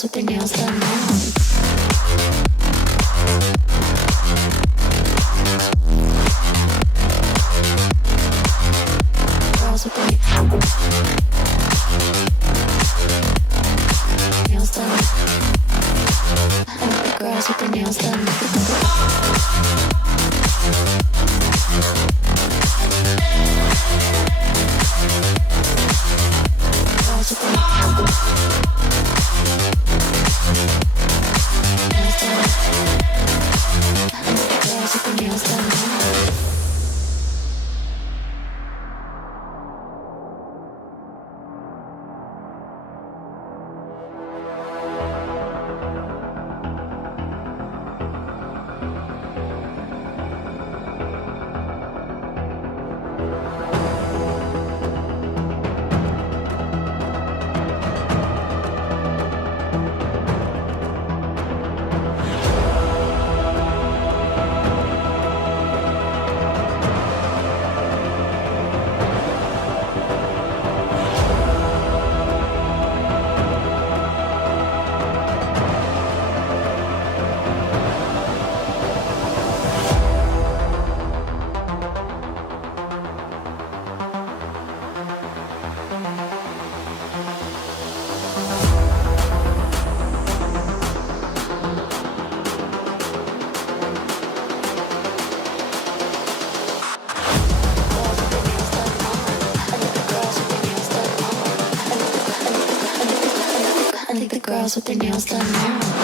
girls with their nails done now. Girls with their nails done. And the girls with their nails done. Girls with their nails done. Girls with their nails done now.